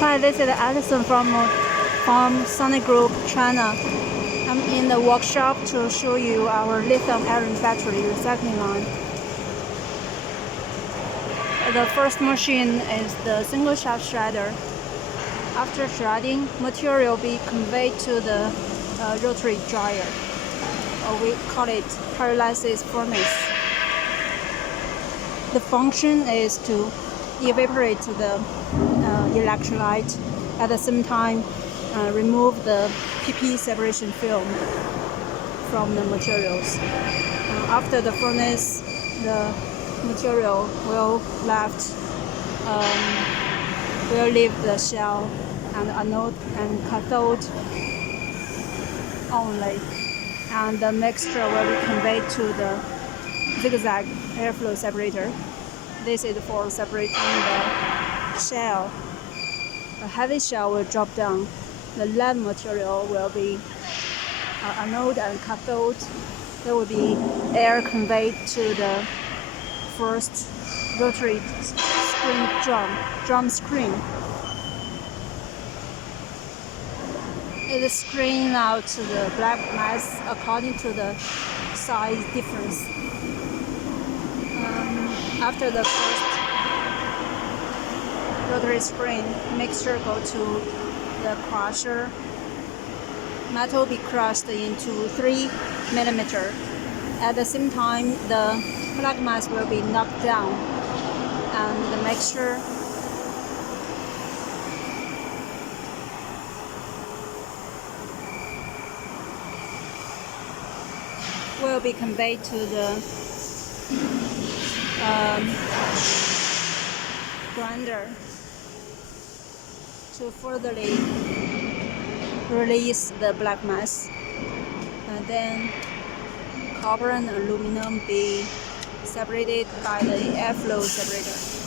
Hi, this is Allison from Sonic Group, China. I'm in the workshop to show you our lithium-ion battery recycling line. The first machine is the single shaft shredder. After shredding, material will be conveyed to the rotary dryer, or we call it pyrolysis furnace. The function is to evaporate the electrolyte, at the same time remove the PP separation film from the materials. After the furnace, the material will leave the shell and anode and cathode only, and the mixture will be conveyed to the zigzag airflow separator. This is for separating the shell. The heavy shell will drop down. The lead material will be anode and cathode. There will be air conveyed to the first rotary screen drum screen. It is screened out to the black mass according to the size difference. After the first rotary screen, mixture go to the crusher. Metal be crushed into 3 millimeter. At the same time, the black mass will be knocked down, and the mixture will be conveyed to the grinder to furtherly release the black mass, and then copper and aluminum be separated by the airflow separator.